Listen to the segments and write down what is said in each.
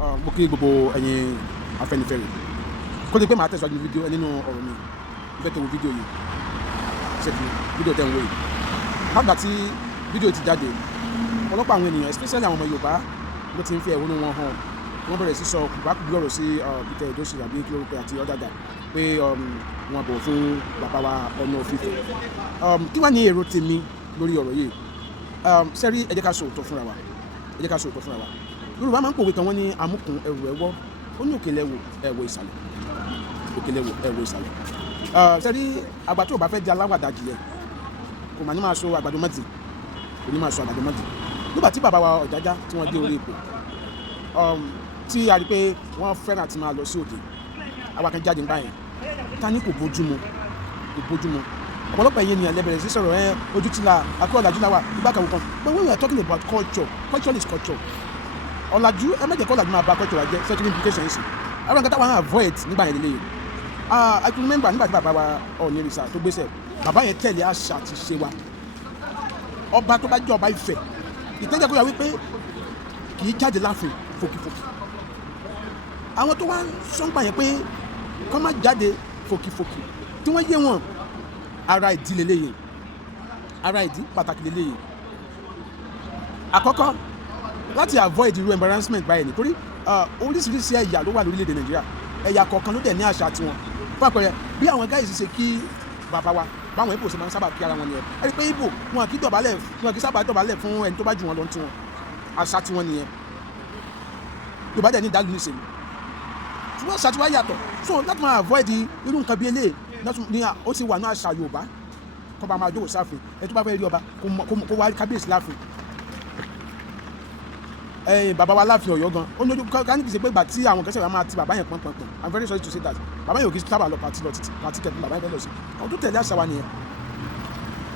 mo kí gbogbo ẹ̀yin Afẹ́nifẹ́re kó lè pé màá tẹ̀síwájú fídíò nínú ọ̀rọ̀ mi fẹ́ kí n wo fídíò yìí ṣètì fídíò tẹ̀ ń wò yìí lágbà tí fídíò ti jáde ọlọ́pàá àwọn ènìyàn especially àwọn ọmọ Yorùbá ló ti ń fi ẹ̀hónú wọn hàn wọ́n bẹ̀rẹ̀ sí sọ kùbákùbí ọ̀rọ̀ sí Peter Edosi àbí kí lórúkọ àti ọ̀dàdà pé wọn bọ̀ fún bàbá wa Ọ̀nà Ọ̀fífẹ́ kí wàá ní èrò tèmi lórí ọ̀rọ̀ yìí sẹ́rí ẹ jẹ́ ká sọ òótọ́ fúnra wa Yorùbá máa ń pòwe kan wọ́n ní amúkùn ẹrù ẹ̀wọ́ ó ní òkèlè ẹ̀wọ̀ ìsàlẹ̀ sẹ́rí àgbà tó bá fẹ́ di aláwàdà jìlẹ̀ kò mà ní máa sọ àgbàdo mọ́tì nígbà tí bàbá wa Ọ̀jájá tí wọ́n dé orí ipò tí a rí pé wọ́n fẹ́ràn àti máa lọ sí òde àwa kan jáde nígbà yẹn ta ní kò bójúmu ọ̀pọ̀lọpọ̀ ẹ̀yẹ ènìyàn lẹ́bẹ̀rẹ̀ sí sọ̀rọ̀ ojú tí la akọ́ ọ̀làjú la wà nígbà kan kan but when we are talking about culture is culture ọ̀làjú ẹ má jẹ́ kó ọ̀làjú máa ba culture wa jẹ́ certain implications àwọn nǹkan táwọn avoid nígbà yẹn lélẹ́yìn I can remember nígbà tí bàbá wa Oonirisa tó gbéṣẹ́ bàbá yẹn tẹ̀lé àṣà àti ṣe wa ọba tó bá jẹ́ ọba Ifẹ̀ ìtẹ́jẹ́ kó yà wípé kì í jáde láàfin fòkìfòkì àwọn tó wá sọ́ngbà yẹn pé kọ́ má jáde fòkìfòkì tí wọ́n yé wọn ara ìdí lélẹ́yìn ara ìdí pàtàkì lélẹ́yìn àkọ́kọ́ láti avoid irú embarrassment báyìí nítorí oríṣiríṣi ẹ̀yà ló wà lórílẹ̀‐èdè Nàìjíríà ẹ̀yà kọ̀ọ̀kan ló dẹ̀ ní àṣà tiwọn fún àpẹẹrẹ bí àwọn gáìsì ṣe kí bàbá wa báwọn Ìgbò ṣe máa ń sábà kí ara wọn nìyẹn ẹ rí i pé Ìgbò wọn kì í sábà dọ̀bálẹ̀ fún ẹni tó bá jù wọn lọ tiwọn àṣà tiwọn nìyẹn Yorùbá dẹ̀ ní ìdálù níṣèlú ṣùgbọ́n àṣà tiwa yàtọ̀ so láti máa avoid irú nǹkan bí eléyìí ní ó ti wà ní àṣà Yorùbá kó bá máa jókòó sáfin ẹ tó bá fẹ́ rí ọba kó wá kábíyèsí láàfin bàbá wa láàfin Ọ̀yọ́ gan ó ní ojú ká ní kì í ṣe pé ìgbà tí àwọn kẹsàn-án máa ti bàbá yẹn pọ̀npọ̀n I'm very sorry to say that bàbá yẹn ò kì í sábà lọ pàtí kẹ̀kẹ́ bàbá yẹn fẹ́ lọ sí àwọn tó tẹ̀lé àṣà wa nìyẹn.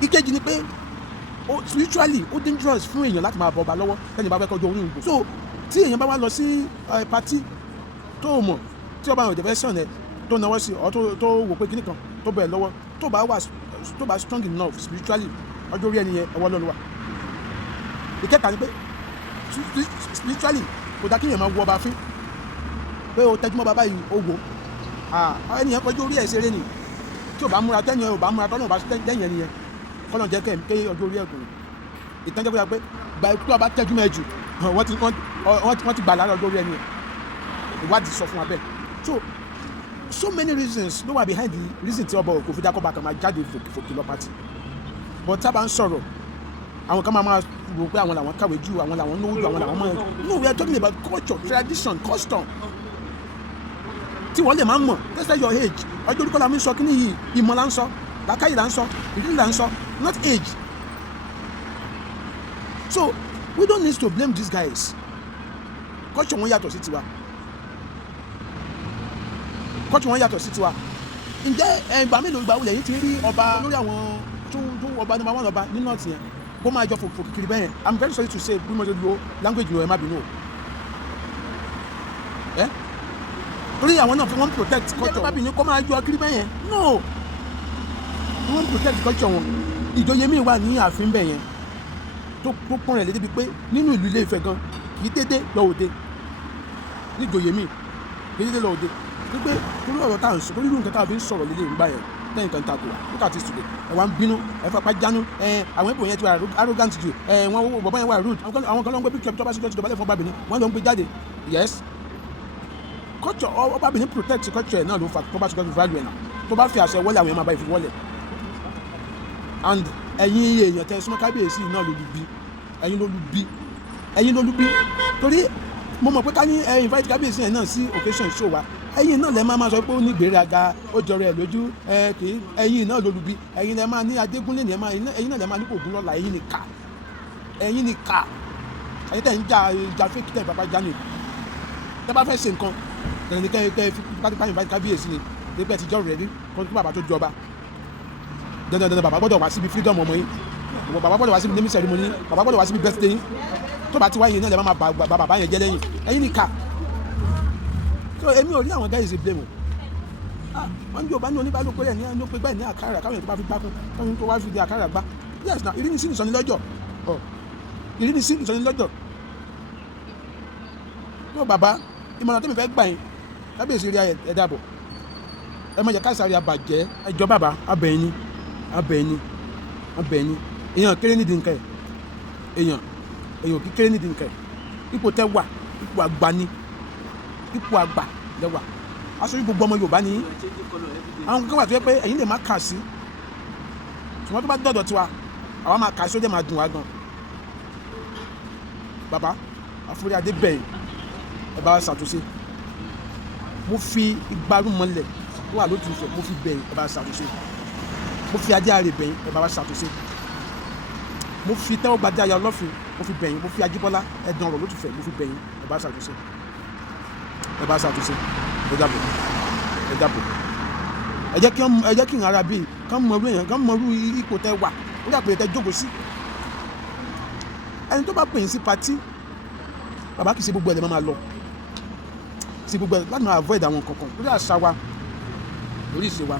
ìkejì ni pé spiritually ó dangerous fún èèyàn láti máa bọ ọba lọ́wọ́ lẹ́yìn bá fẹ́ kọjú orí ìgbò so tí èèyàn bá wá lọ sí pàtí tó mọ̀ tí ọba àwọn ìdẹ̀fẹ́sọ̀n ẹ̀ tó náwó sí ọ tó wò pé kíní kan tó bẹ̀ lọ́wọ́ tó bá strong enough spiritually ọjọ́ orí ẹni yẹn ọwọ́ lọ́lọ́wà. ìkẹta ni pé spiritually kò dá kí èèyàn máa wọ ọba fín pé o tẹjú mọ́ bàbá yìí ó wò ẹnìyẹn kọjú orí ẹ̀ ṣeré ni tí ò bá múra tẹ́yìn ò bá múra tọ́nà ò bá tẹ́yìn ẹni yẹn kọ́nà jẹ́ ké ọjọ́ orí ẹ̀gùn ìtẹ́jẹ́ bóyá pé gbà tí ọba tẹ́jú mẹ́jù wọ́n ti gbà lára ọjọ́ orí ẹni yẹn ìwádìí sọ fún wa bẹ́ẹ̀ so many reasons ló wà behind the reason tí ọba kò fi dákọ́ bá kan máa jáde fòkì lọ pàtì but tá a bá ń sọ̀rọ̀ àwọn kan máa rò pé àwọn làwọn kàwé jù àwọn làwọn lówó jù àwọn làwọn mọ̀ no we are talking about culture tradition custom tí wọ́n lè máa mọ̀ that's your age ọjọ́ orí kọ́ la mi sọ kí ni yìí ìmọ̀ la ń sọ làákàyè la ń sọ ìrírí la ń sọ not age so we don't need to blame these guys culture wọn yàtọ̀ sí tiwa ǹjẹ́ ìgbà mélòó ìgbà wọlé yìí ti rí ọba lórí àwọn tó ọba number one ọba nínú ọ̀tí yẹn kó máa jọ fòkì kiri bẹ́yẹn I'm very sorry to say bí mo ṣe lo language lo ẹ má bínú o torí àwọn náà fi wọ́n protect culture má bínú kó máa jọ kiri bẹ́yẹn no wọ́n protect culture wọn ìjòyè mi wà ní ààfin bẹ́yẹn tó pọ́n rẹ̀ lédè bíi pé nínú ìlú Ilé Ifẹ̀ gan kì í dédé lọ òde ní ìjòyè mi kì í dédé lọ òde pé torí ọ̀rọ̀ tá à ń sọ torí irú nǹkan tá a fi ń sọ̀rọ̀ lélẹ̀ nígbà yẹn lẹ́yìn kan tako wa look at it today ẹ wá ń bínú ẹ fapá jánu àwọn Ìgbò yẹn ti wà arrogant jù wọn bọ̀bọ̀ yẹn wà rude àwọn kan ló ń gbé picture tó bá sí lọ́tì dọ̀bálẹ̀ fún ọbabìnrin wọn ló ń gbé jáde yes culture ọbabìnrin protect culture ẹ̀ náà ló fà tó bá sí lọ́tì value ẹ̀ náà tó bá fi àṣẹ wọlé àwọn yẹn máa bá ìfi wọlé and ẹ̀yin èèyàn tẹ súnmọ́ kábíyèsí náà ẹ̀yin ló lu bí torí mo mọ̀ pé ká ní invite kábíyèsí yẹn náà sí occasion show wa ẹ̀yin náà lẹ máa sọ pé ó ní ìgbéraga ó jọrọ ẹ lójú kì í ẹ̀yin náà lólùbí ẹ̀yin lẹ máa ní Adégúnlé ní ẹ̀yin náà lẹ máa ní kò gún lọ́la ẹ̀yin ní ká ẹ̀yin tẹ̀ ń jà fake tẹ̀ bàbá jáde tẹ́ bá fẹ́ ṣe nǹkan tẹ̀lé ní kẹ́ pátápátá invite kábíyèsí ni lẹ́pẹ́ ti jọ rẹ̀ rí kó bàbá tó jọba dandan bàbá gbọ́dọ̀ wá síbi freedom ọmọ yín bàbá gbọ́dọ̀ wá síbi naming ceremony bàbá gbọ́dọ̀ wá síbi birthday yín tó bá ti wáyé náà lẹ máa bá bàbá yẹn jẹ́ lẹ́yìn ẹ̀yin ní ká so èmi ò rí àwọn guys ṣe blame wọn ní Yorùbá ní oníbàálòpọ̀ rẹ̀ ní ẹni pé báyìí ní àkàrà káwọn èèyàn tó bá fi gbákùn káwọn tó wá fi di àkàrà gbá yes na ìrínisí nìsọnilọ́jọ̀ yóò bàbá ìmọ̀ràn tí mi fẹ́ gbà yín kábíyèsí rí ẹ dàbọ̀ ẹ má jẹ́ ká sáré abàjẹ́ ẹjọ́ bàbá abẹ́yìn èèyàn kéré nídìí nǹkan ẹ̀ èèyàn kí kéré nídìí nǹkan ẹ̀ ipò tẹ́ wà ipò àgbà ni ipò àgbà lẹ́wà aṣojú gbogbo ọmọ Yorùbá ni àwọn kankan wà tó yẹ pé ẹ̀yin lè má kà sí ṣùgbọ́n tó bá dọ̀dọ̀ tiwa àwa máa kà sí ó dẹ̀ máa dùn wá gan. Bàbá àforí adé bẹ̀yìn ẹ bá wa ṣàtúnṣe mo fi igbarú mọ́lẹ̀ tó wà lótú Ifẹ̀ mo fi bẹ̀yìn ẹ bá wa ṣàtúnṣe mo fi adé àrè bẹ̀yìn ẹ bá wa ṣàtúnṣe mo fi tẹ́wọ́ gbadé aya Ọlọ́fin mo fi bẹ̀yìn mo fi Ajíbọ́lá ẹ̀dùn ọ̀rọ̀ lótú Ifẹ̀ mo fi bẹ̀yìn ẹ bá wa ṣàtúnṣe ẹ dàbọ̀ ẹ jẹ́ kí n ara bíi kán mọ̀rú èèyàn kán mọ̀rú ipò tẹ́ wà ó dà pé tẹ́ jókòó sí ẹni tó bá pè yín sí patí bàbá kì í ṣe gbogbo ẹ̀ lè máa lọ sí gbogbo ẹ̀ láti máa avoid àwọn kankan lórí àṣà wa lórí ìṣe wa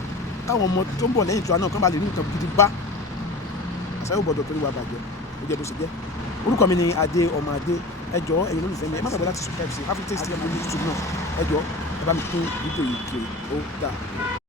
káwọn ọmọ tó ń bọ̀ lẹ́yìn tiwa náà kán bá lè rí nǹkan gidi bá àṣà yóò gbọdọ̀ torí wa bàjẹ́ ó jẹ́ bó ṣe jẹ́ orúkọ mi ni Adé ọmọ Adé ẹ jọ̀ọ́ ẹ̀yin olólùfẹ́ mi ẹ má gbàgbé láti subscribe sí African Taste TV náà ẹ jọ̀ọ́ ẹ bá mi pín nítorí kiri ó dáa.